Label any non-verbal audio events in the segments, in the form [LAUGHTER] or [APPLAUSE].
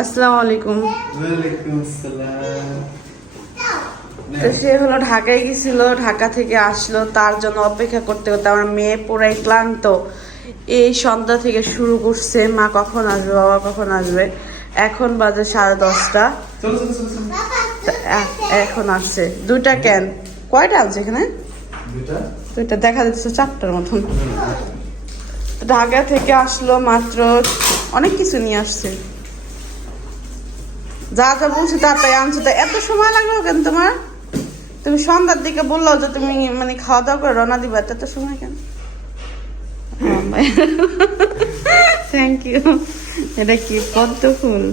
আসসালামু আলাইকুম। তো সে হলো ঢাকায় গেছিল ঢাকা থেকে আসলো তার জন্য অপেক্ষা করতে করতে আমার মেয়ে পুরাই ক্লান্ত। এই সন্ধ্যা থেকে শুরু করছে মা কখন আসবে বাবা কখন আসবে? এখন বাজে সাড়ে দশটা। এখন আসছে। দুইটা ক্যান কয়টা আছে এখানে? দুইটা? দেখা যাচ্ছে চারটার মতন। ঢাকা থেকে আসলো মাত্র অনেক কিছু নিয়ে আসছে। যা যা বলছি তা তাই আনছো তা এত সময় লাগল কেন তোমার? তুমি সন্ধ্যার দিকে বলল যে তুমি মানে খাওয়া দাওয়া করে রওনা দিবা এত সময় কেন? থ্যাংক ইউ এটা কি পদ্ম ফুল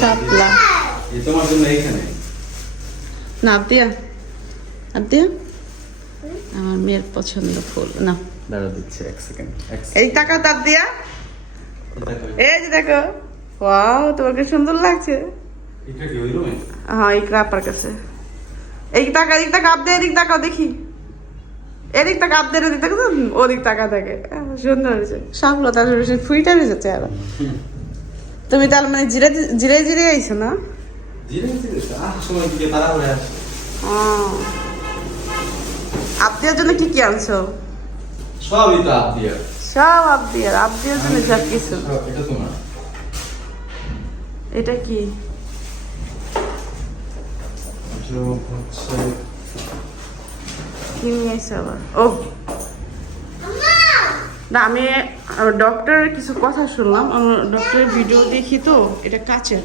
শাপলা না আবদিয়া আবদিয়া আমার মেয়ের পছন্দ ফুল। না। দাঁড়া দিচ্ছি এক সেকেন্ড এই টাকা তার দিয়া এই যে দেখো। ওয়াও তোমাকে সুন্দর লাগছে। হ্যাঁ এই কাপার কাছে। এই টাকা এদিক টাকা আপ দে এদিক টাকাও দেখি। এদিক টাকা আপ দে এদিক টাকা ওদিক টাকা থাকে। সুন্দর হয়েছে। সাপলো তার ফুইটা হয়েছে চেহারা। তুমি তার মানে জিরে জিরে জিরে আইছো না? আবদিয়ার জন্য কি কি আনছো? সব আবদিয়ার আবদিয়ার জন্য সব কিছু এটা কি? এটা হচ্ছে কি নিয়ে এসে আবার ও। না আমি ডক্টরের কিছু কথা শুনলাম। ডক্টরের ভিডিও দেখি তো এটা কাচের।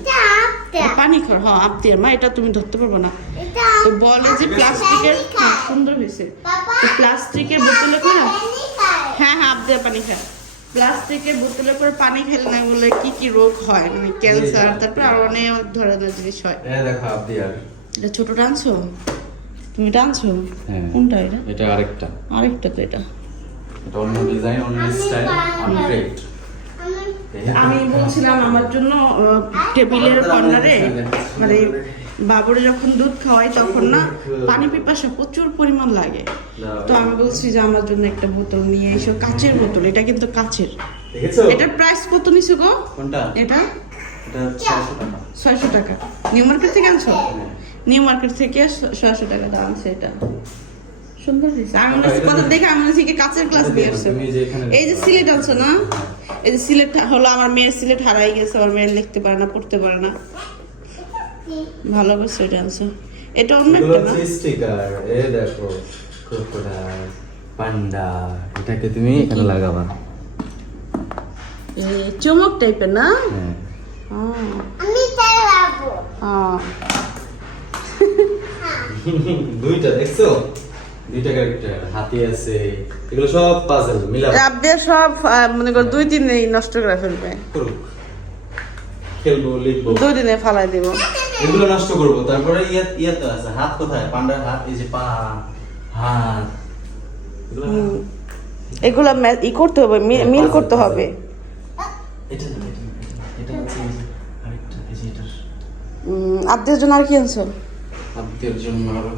এটা পানি খর হ্যাঁ আপদের মা এটা তুমি ধরতে পারব না। তো বলে যে প্লাস্টিকের হ্যাঁ, সুন্দর হয়েছে। প্লাস্টিকের বোতলে করে হ্যাঁ হ্যাঁ আপদের পানি খায়। প্লাস্টিকের বোতলে করে পানি খেলে না বলে কি কি রোগ হয়? মানে ক্যান্সার তারপর আরও অনেক ধরনের জিনিস হয়। দেখো আপ দিয়ে এটা ছোট টানছো? তুমি টানছো? হ্যাঁ। কোনটা এটা? এটা আরেকটা। আরেকটা তো এটা। এটা অন্য ডিজাইন অন্য স্টাইল আপগ্রেড আমি বলছিলাম আমার জন্য টেবিলের কর্নারে মানে বাবুরে যখন দুধ খাওয়াই তখন না পানি পিপাসা প্রচুর পরিমাণ লাগে। তো আমি বলছি যে আমার জন্য একটা বোতল নিয়ে এসো কাচের বোতল এটা কিন্তু কাচের। এটার প্রাইস কত নিছো গো? কোনটা? এটা? এটা 600 টাকা। ছয়শো টাকা। নিউ মার্কেট থেকে আনছো? হ্যাঁ। নিউ মার্কেট থেকে ছয়শো টাকা দাম আছে এটা। সুন্দর হয়েছে। আমি এটা দেখো। আমি মনে কি কাচের ক্লাস এটা দেখো, আসছো। এই যে সিলেট আনছো না? এই যে সিলেট হলো আমার মেয়ের সিলেট হারাই গেছে আমার মেয়ে লিখতে পারে না পড়তে পারে না। ভালো করে সেটা আনছো এটা অন্য একটা না? স্টিকার এ দেখো ক্রোকোডাইল পান্ডা এটাকে তুমি এখানে লাগাবা। এ, চমক টাইপের না? হ্যাঁ। আমি চালাবো। আহ। দুইটা দেখছ? দুইটা ক্যারেক্টার হাতি আছে এগুলো সব পাজল মিলাবো রাব দিয়ে সব মনে করো দুই দিনে নষ্ট করে ফেলবে। করুক। খেলব লিখব। দুই দিনে ফালাই দিব। এগুলো নষ্ট করব। তারপরে ইয়ে ইয়ে তো আছে হাত কোথায়? পান্ডার হাত এই যে পা হাত। এগুলো। ই করতে হবে মিল করতে হবে। এটা না, এটা না, এটা না, এটা হচ্ছে আরেকটা এই যে এটার। উম, আত্মীয় জন আর কি আনছো জন্য আরও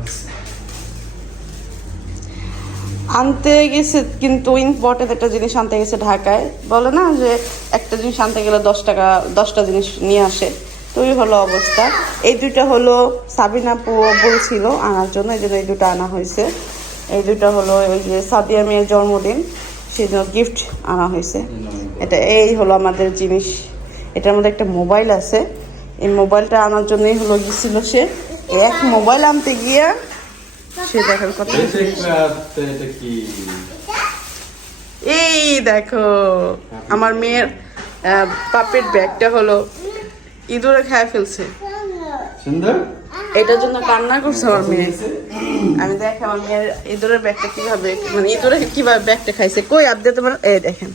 আনতে গেছে কিন্তু ইম্পর্টেন্ট একটা জিনিস আনতে গেছে ঢাকায়। বলে না যে একটা জিনিস আনতে গেলে দশ টাকা দশটা জিনিস নিয়ে আসে। তো ওই হলো অবস্থা। এই দুইটা হলো সাবিনা পু বলছিল আনার জন্য এই জন্য এই দুটো আনা হয়েছে। এই দুটো হলো ওই যে সাদিয়া মেয়ের জন্মদিন সেই জন্য গিফট আনা হয়েছে। এটা এই হলো আমাদের জিনিস। এটার মধ্যে একটা মোবাইল আছে। এই মোবাইলটা আনার জন্যই হলো গেছিল সে। এক মোবাইল আনতে গিয়ে সে দেখার কথা এই দেখো আমার মেয়ের পাপের ব্যাগটা হলো ইঁদুরে খায় ফেলছে। সুন্দর? এটার জন্য কান্না করছে আমার মেয়ে। আমি দেখে আমার মেয়ের ইঁদুরের ব্যাগটা কীভাবে মানে ইঁদুরে কীভাবে ব্যাগটা খাইছে। কই আপনি তোমার? এই দেখেন।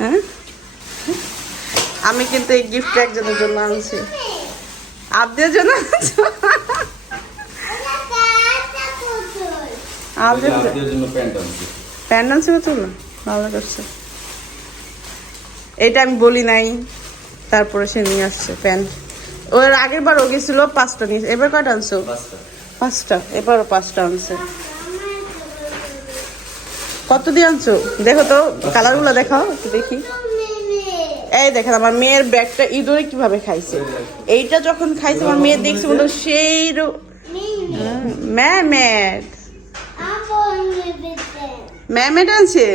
হ্যাঁ? আমি কিন্তু এই গিফট একজনের জন্য আনছি। আপনাদের জন্য প্যান্ট আনছি। প্যান্ট আনছে কত? ভালো করছে। এটা আমি বলি নাই। তারপরে সে নিয়ে আসছে প্যান্ট। ওর আগের বার ও গেছিল পাঁচটা নিয়ে এবার কয়টা আনছো? পাঁচটা। এবারও পাঁচটা আনছে। কত দিয়ে আনছো? দেখো তো কালারগুলো দেখাও দেখি। এই দেখেন আমার মেয়ের ব্যাগটা ইঁদুরে কীভাবে খাইছে। এইটা যখন খাইছে আমার মেয়ে দেখছে মতো সেই ম্যামেট ম্যামেট আনছে?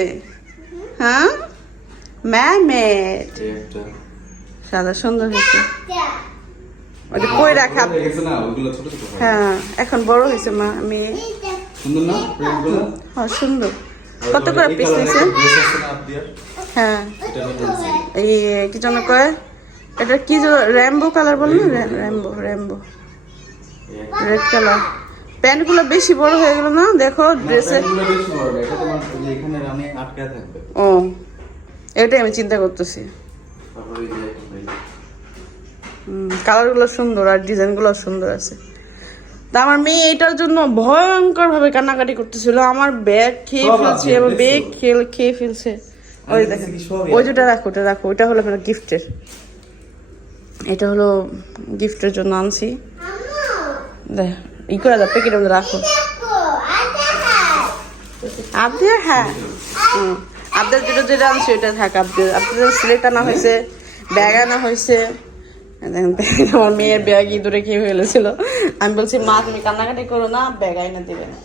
হ্যাঁ? ম্যামেট সাদা সুন্দর হয়েছে। ওটা কই রাখা? গেছে না ওইগুলো ছোট ছোট হয়। এখন বড় হয়েছে মা মেয়ে সুন্দর না প্রিন্টগুলো হ্যাঁ সুন্দর। কত করে পিস নিয়েছে হ্যাঁ। এই কি যেন কয়? এটা কি র্যাম্বো কালার বল না? র্যাম্বো র্যাম্বো রেড কালার প্যান্টগুলো বেশি বড় হয়ে গেল না? দেখো ড্রেসের ও। এটাই আমি চিন্তা করতেছি। কালারগুলো সুন্দর আর ডিজাইনগুলো সুন্দর আছে। তা আমার মেয়ে এটার জন্য ভয়ঙ্কর ভাবে কান্নাকাটি করতেছিল। আমার ব্যাগ খেয়ে ফেলছে আমার ব্যাগ খেয়ে খেয়ে ফেলছে। ওই দেখেন ওই যেটা রাখো ওটা রাখো ওইটা হলো আপনার গিফটের। এটা হলো গিফটের জন্য আনছি। দেখ ই করে দাও প্যাকেটের মধ্যে রাখো। আবদের হ্যাঁ। আবদের যেটা যেটা আনছে ওইটা থাক আবদের আপনাদের সিলেট আনা হয়েছে, ব্যাগ আনা হয়েছে। আমার মেয়ের ব্যাগ ইঁদুরে খেয়ে ফেলেছিল। আমি বলছি, মা, তুমি কান্নাকাটি করো না, ব্যাগ আইনা দেবে না।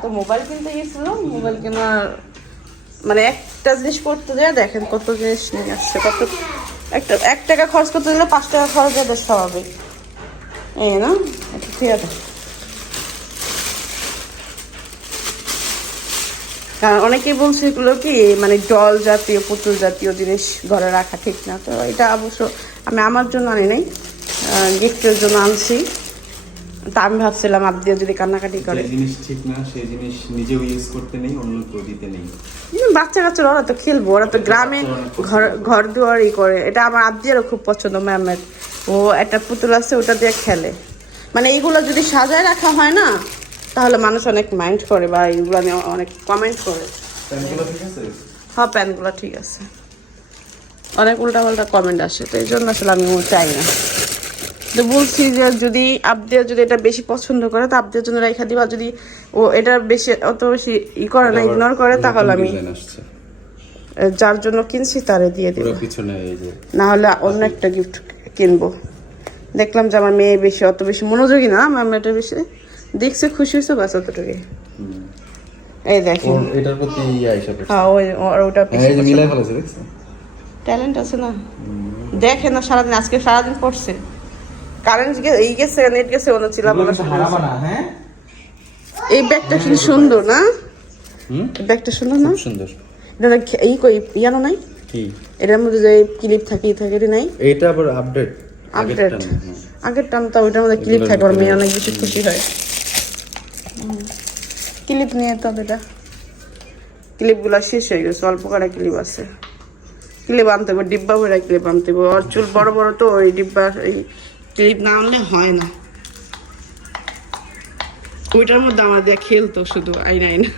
তো মোবাইল কিনতে গেছিল, মোবাইল কেনার মানে একটা জিনিস করতে যায়, দেখেন কত জিনিস নিয়ে আসছে কত একটা এক টাকা খরচ করতে দিলে পাঁচ টাকা খরচ হবে স্বাভাবিক। এই না, এটা ঠিক আছে। কারণ অনেকেই বলছে এগুলো কি মানে জল জাতীয় পুতুল জাতীয় জিনিস ঘরে রাখা ঠিক না। তো এটা অবশ্য আমি আমার জন্য আনি নাই গিফটের জন্য আনছি। তা আমি ভাবছিলাম আব্দিও যদি কান্নাকাটি করে। জিনিস ঠিক না সেই জিনিস নিজেও ইউজ করতে নেই অন্য কেউ দিতে নেই। বাচ্চা কাচ্চারা ওরা তো খেলব ওরা তো গ্রামে ঘর ঘর দুয়ারই করে। এটা আমার আব্দিয়ারও খুব পছন্দ ম্যামের। ও একটা পুতুল আছে ওটা দিয়ে খেলে। মানে এইগুলো যদি সাজায় রাখা হয় না তাহলে মানুষ অনেক মাইন্ড করে বা এইগুলো আমি অনেক কমেন্ট করে। হ্যাঁ প্যান্টগুলো ঠিক আছে। অনেক উল্টা পাল্টা কমেন্ট আসে তো এই জন্য আসলে আমি চাই না। তো বলছি যে যদি আবদিয়া যদি এটা বেশি পছন্দ করে তো আবদিয়ার জন্য রেখা দিবা। যদি ও এটা বেশি অত বেশি ই করে না ইগনোর করে তাহলে আমি যার জন্য কিনছি তারে দিয়ে দিব। না হলে অন্য একটা গিফট কিনবো। দেখলাম যে আমার মেয়ে বেশি অত বেশি মনোযোগী না আমার মেয়েটা বেশি। দেখছে খুশি হয়েছে বাস অতটুকুই। হুম। এই দেখেন। এটার প্রতি হিসাব হ্যাঁ ওই ওটা হ্যাঁ এই মিলাই ফেলেছে দেখছ? ট্যালেন্ট আছে না। দেখে না সারাদিন আজকে সারাদিন পড়ছে। কারেন্ট এই গেছে নেট গেছে ওনা ছিল এগুলো কিন্তু হারাবা না হ্যাঁ? এই ব্যাগটা কিন্তু সুন্দর না? ব্যাগটা সুন্দর না? সুন্দর। না- এই কই ইয়ানো নাই? কি? এটার মধ্যে যে ক্লিপ থাকে থাকে এটা নাই? এটা আবার আপডেট আপডেট আগের টান তো ওইটার মধ্যে ক্লিপ থাকে ওর মেয়ে অনেক বেশি খুশি হয়। ক্লিপ নিয়ে তো হবে এটা ক্লিপগুলো শেষ হয়ে গেছে অল্প কটা ক্লিপ আছে। ক্লিপ আনতে হবে ডিব্বা ভরে ক্লিপ আনতে হবে। ওর চুল বড় বড় তো ওই ডিব্বা এই ক্লিপ না আনলে হয় না। ওইটার মধ্যে আমার দিয়ে খেলতো শুধু আইনা আইনা।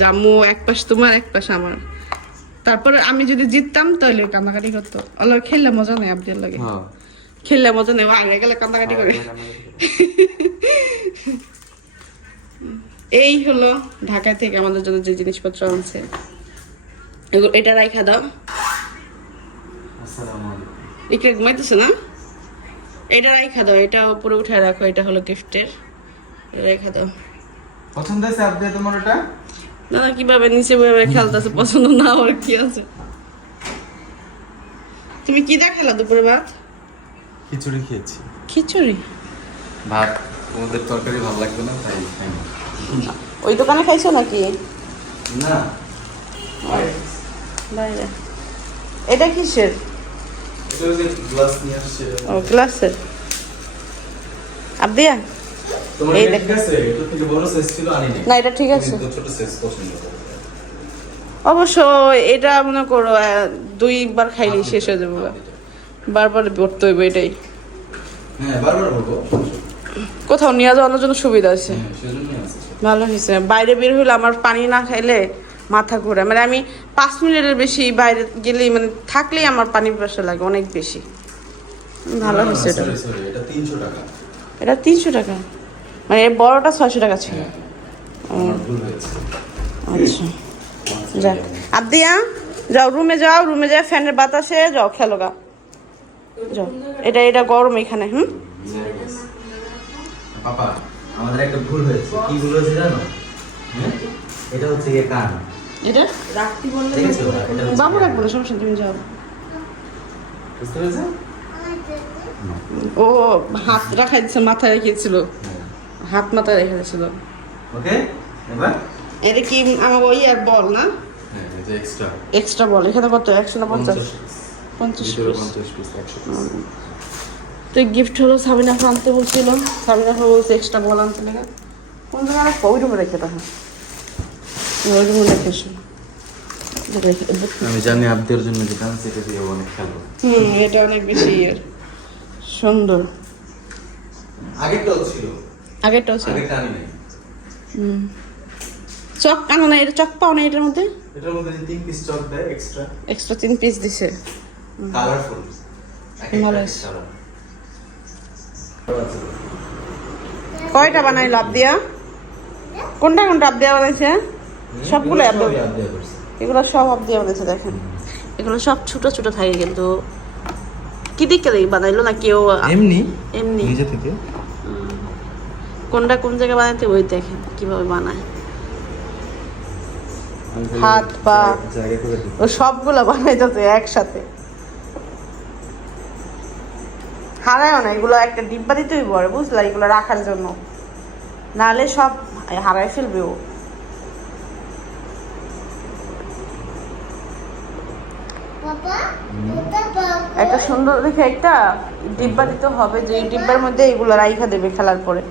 জামু এক পাশ তোমার এক পাশ আমার। তারপরে আমি যদি জিততাম তাহলে কান্নাকাটি করতো। অলর খেললে মজা নেই আব্দুল লাগে। হ্যাঁ। খেললে মজা নেই আগে গেলে কান্দাকাটি করে। [LAUGHS] এই হলো ঢাকা থেকে আমাদের জন্য যে জিনিসপত্র আনছে। এটা রাইখা দাও। আসসালামু ঘুমাইতেছে না? এটা রাইখা দাও এটা উপরে উঠায় রাখো এটা হলো গিফটের। রেখা দাও। পছন্দ হয়েছে আপনি তোমার ওটা? না না কীভাবে নিচে ভাবে খেলতেছে পছন্দ না আর কি আছে? তুমি কি দেখালা দুপুরে ভাত? খিচুড়ি খেয়েছি। খিচুড়ি? ভাত। তোমাদের তরকারি ভালো লাগবে না তাই ওই দোকানে খাইছো নাকি? না। বাইরে। এটা কিসের? ও গ্লাসের। আবদিয়া এই দেখ। না এটা ঠিক আছে। কিন্তু ছোট সাইজ পছন্দ করো। অবশ্য এটা মনে করো দুইবার খাইলেই শেষ হয়ে যাবে। বারবার করতে হইবে এটাই। হ্যাঁ বারবার কোথাও নিয়ে যাওয়ানোর জন্য সুবিধা আছে হ্যাঁ আছে। ভালো হয়েছে। বাইরে বের হলে আমার পানি না খাইলে মাথা ঘোরে। মানে আমি পাঁচ মিনিটের বেশি বাইরে গেলেই মানে থাকলেই আমার পানি পিপাসা লাগে অনেক বেশি। ভালো হয়েছে এটা। এটা 300 টাকা। এটা তিনশো টাকা? মানে এর বড়টা ছয়শো টাকা ছিল। হ্যাঁ আচ্ছা। যাক। আবদিয়া যাও রুমে যাও রুমে যাও ফ্যানের বাতাসে যাও খেলো গা। যাও। এটা এটা গরম এখানে হুম? পাপা আমাদের একটা ভুল হয়েছে। কি ভুল হয়েছে জানো? হ্যাঁ? এটা হচ্ছে গিয়ে কান। এটা? ঠিক আছে বাবা? বাবু রাখব না সমস্যা তুমি যাও। বুঝতে পেরেছ? ও হাত রাখাই দিচ্ছে মাথায় রেখেছিল। হাত মাথায় রেখে দিয়েছিল ওকে এবার? এটা কি আমার ওই আর বল না? হ্যাঁ এক্সট্রা এক্সট্রা বল এখানে কত? একশো না পঞ্চাশ? পঞ্চাশ। পিস একশো তো গিফট হলো সাবিনা আনতে বলছিল। সাবিনা বলছে এক্সট্রা বল আনতে লেগে। কোন জায়গায় রাখব? ওই রুমে রেখে দেখো ওই রুমে রেখে এসো। আমি জানি আব্দের জন্য যেটা আনছি এটা দিয়ে অনেক খেলব হুম এটা অনেক বেশি ইয়ের সুন্দর। আগেরটাও ছিল। আগেরটাও ছিল। আগেরটা আনি নাই। হুম। চক আনো না এটা চক পাও না এটার মধ্যে? এটার মধ্যে যে তিন পিস চক দেয় এক্সট্রা এক্সট্রা তিন পিস দিছে। কালারফুল ভালো আছে। কয়টা বানাই লাভ দিয়া কোনটা কোনটা আপ দিয়া বানাইছে? সবগুলো এগুলো সব আপ দিয়া বানাইছে দেখেন। এগুলো সব ছোট ছোট থাকে কিন্তু। কি দিকে দেখি বানাইলো না কেউ? এমনি? এমনি। নিজে থেকে? কোনটা কোন জায়গায় বানাইতে ওই দেখেন কীভাবে বানায়। হাত, পা। ও সবগুলো বানাইতেছে একসাথে। হারায়ও না এগুলো একটা ডিব্বা দিতেই পরে বুঝলা? এগুলো রাখার জন্য। নাহলে সব হারাই ফেলবে ও। একটা সুন্দর দেখে একটা ডিব্বা দিতে হবে যে এই ডিব্বার মধ্যে এগুলো রাইখা দেবে খেলার পরে।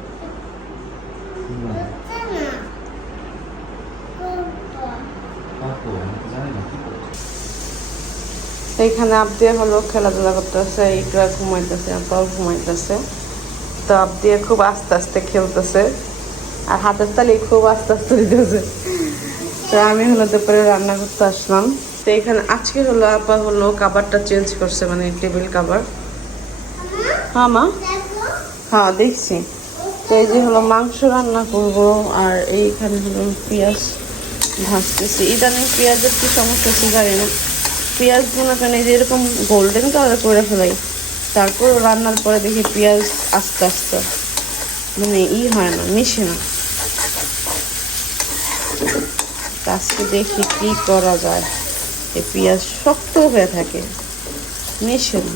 তো এখানে আবদিয়া হলো খেলাধুলা করতেছে ইকরা ঘুমাইতেছে আব্বাও ঘুমাইতেছে। তো আবদিয়া খুব আস্তে আস্তে খেলতেছে, আর হাতের তালি খুব আস্তে আস্তে দিতেছে। তো আমি হলো দুপুরে রান্না করতে আসলাম। তো এখানে আজকে হলো আপা হলো কাবারটা চেঞ্জ করছে মানে টেবিল কাবার হ্যাঁ মা? হ্যাঁ দেখছি। তো এই যে হলো মাংস রান্না করব, আর এইখানে হলো পেঁয়াজ ভাজতেছি। ইদানিং পেঁয়াজের কি সমস্যা হচ্ছে জানি না। পেঁয়াজ মনে করেন এই যে এরকম গোল্ডেন কালার করে ফেলাই। তারপর রান্নার পরে দেখি পেঁয়াজ আস্তে আস্তে। মানে ই হয় না, মিশে না। আজকে দেখি কি করা যায়। এই পেঁয়াজ শক্ত হয়ে থাকে, মিশে না।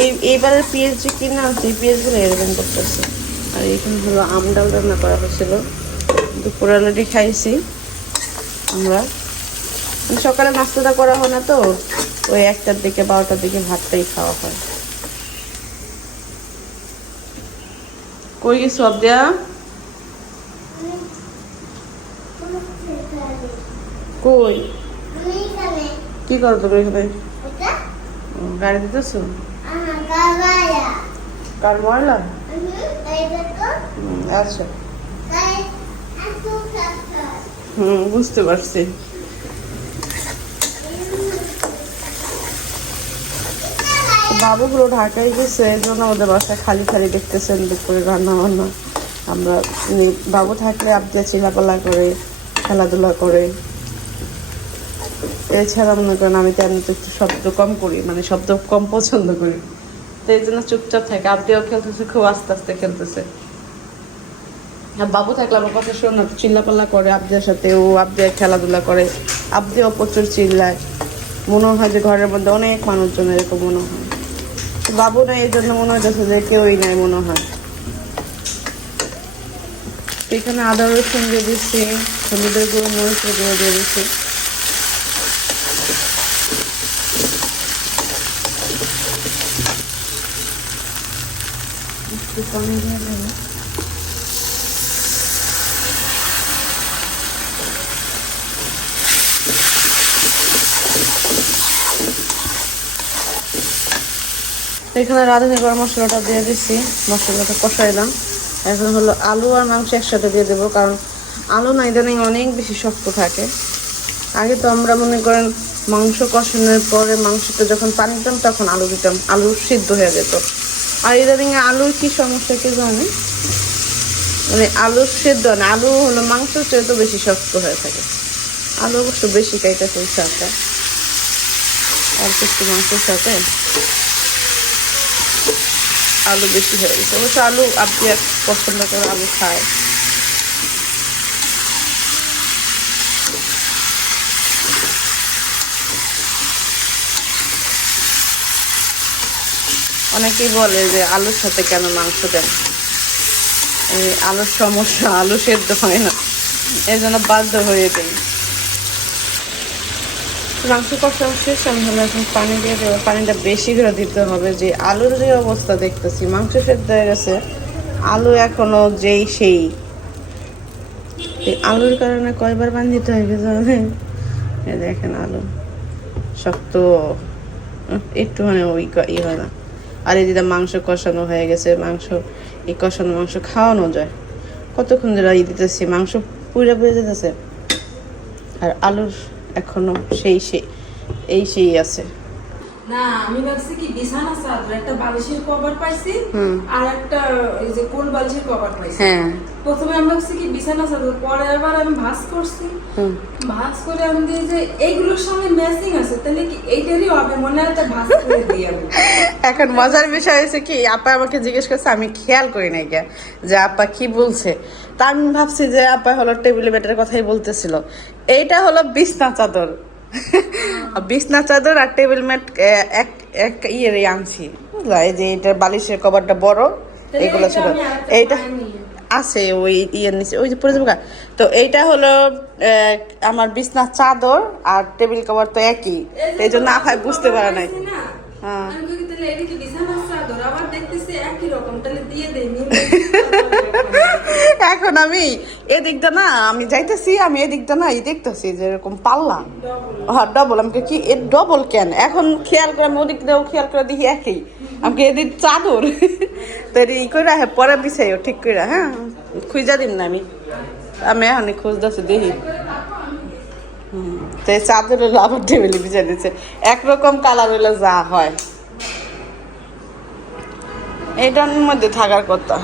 এই এইবারের পেঁয়াজ যে কিনে আনছি এই পেঁয়াজগুলো এরকম করতেছে। আর এখানে হলো আম ডাল রান্না করা হয়েছিল। দুপুরে অলরেডি খাইছি, আমরা সকালে নাস্তাটা করা হয় না তো, ওই একটার দিকে, বারোটার দিকে ভাতটাই খাওয়া হয়। কই গেছো আবদিয়া? কই? কি করো তুমি এখানে? গাড়ি দিতেছো? কার ময়লা? আচ্ছা। হুম, বুঝতে পারছি। বাবুগুলো ঢাকায় গেছে, এই জন্য আমাদের বাসায় খালি খালি দেখতেছেন দুপুরে রান্না বান্না আমরা বাবু থাকলে আবদিয়া চিলাপালা করে, খেলাধুলা করে। এছাড়া মনে করেন আমি তো এমনিতে একটু শব্দ কম করি মানে শব্দ কম পছন্দ করি। তো এই জন্য চুপচাপ থাকে। আবদিয়াও খেলতেছে, খুব আস্তে আস্তে খেলতেছে। আর বাবু থাকলে আমার কথা শোন চিল্লাপাল্লা করে আবদিয়ার সাথে, ও আবদিয়া খেলাধুলা করে। আবদিয়াও প্রচুর চিল্লায়। মনে হয় যে ঘরের মধ্যে অনেক মানুষজন এরকম মনে হয়। বাবু না, এই জন্য মনে হচ্ছে যে কেউই নাই মনে হয়। এখানে আদা, রসুন দিয়ে দিচ্ছি হলুদের গুঁড়ো, মরিচ গুঁড়ো দিয়ে দিচ্ছি। পানি দিয়ে দেবো। এখানে রাঁধুনি গরম মশলাটা দিয়ে দিচ্ছি মশলাটা কষাইলাম। এখন হলো আলু আর মাংস একসাথে দিয়ে দেবো, কারণ আলু না ইদানিং অনেক বেশি শক্ত থাকে। আগে তো আমরা মনে করেন মাংস কষানোর পরে মাংসতে যখন পানি দিতাম, তখন আলু দিতাম। আলু সিদ্ধ হয়ে যেত। আর ইদানিং আলুর কি সমস্যা কি জানে? মানে আলু সেদ্ধ না, আলু হলো মাংসের চেয়ে তো বেশি শক্ত হয়ে থাকে। আলু অবশ্য বেশি খাইতে ফেলছে অল্প একটু মাংসের সাথে। আলু বেশি হয়ে গেছে। অবশ্য আলু আপনি পছন্দ করে আলু খায়। অনেকেই বলে যে আলুর সাথে কেন মাংস দেন? এই আলুর সমস্যা, আলু সেদ্ধ হয় না। এই জন্য বাধ্য হয়ে যাই মাংস কষা শেষ, আমি হলো এখন পানি দিয়ে দেবো। পানিটা বেশি করে দিতে হবে, যে আলুর যে অবস্থা দেখতেছি, মাংস সেদ্ধ হয়ে গেছে। আলু এখনও যেই সেই। আলুর কারণে কয়বার পানি দিতে হবে জানেন দেখেন আলু। শক্ত। একটু মানে ওই ই হয় না। আর এই দিদা মাংস কষানো হয়ে গেছে, মাংস, এই কষানো মাংস খাওয়ানো যায়। কতক্ষণ ধরে ই দিতেছি, মাংস পুরা পুড়ে যেতেছে আর আলুর এখনও সেই সেই এই সেই আছে। না আমি ভাবছি কি বিছানা চাদর একটা বালিশের কভার পাইছি আর একটা এই যে কোল বালিশের কভার পাইছি। হ্যাঁ। প্রথমে আমি ভাবছি কি বিছানা চাদর পরে আবার আমি ভাঁজ করছি। ভাঁজ করে আমি দিয়ে যে এইগুলোর সঙ্গে ম্যাচিং আছে তাহলে কি এইটারই হবে? মনে হয় একটা ভাঁজ করে দিয়ে আমি এখন মজার বিষয় হয়েছে কি আপা আমাকে জিজ্ঞেস করছে আমি খেয়াল করি নাই গিয়া যে আপা কি বলছে? তা আমি ভাবছি যে আপা হলো টেবিল বেটার কথাই বলতেছিল। এইটা হলো বিছনা চাদর। [LAUGHS] বিছনা চাদর আর টেবিল ম্যাট এক এক ইয়ে আনছি। বুঝলা? এই যে এটা বালিশের কভারটা বড় এগুলো ছিল এইটা আছে ওই ইয়ের নিচে ওই যে পরে যাব তো এইটা হলো আমার বিছনা চাদর আর টেবিল কভার তো একই। এই জন্য বালিশের বুঝতে পারে নাই। হ্যাঁ। এখন আমি এদিকটা না আমি যাইতেছি আমি এদিকটা না এই দেখতেছি যে এরকম পাল্লা। হ্যাঁ ডবল আমাকে কি এর ডবল কেন? এখন খেয়াল করে আমি ওদিক দিয়েও খেয়াল করে দেখি একই। আমাকে এদিক চাদর। তো এটা ই করে হ্যাঁ পরে বিছাইও ঠিক করে হ্যাঁ। খুঁজা দিন না আমি। আমি এখন খুঁজতেছি দেখি। তো এই চাদর হলো আবার টেবিলে বিছাই দিচ্ছে একরকম কালার হলো যা হয়। এটার মধ্যে থাকার কথা।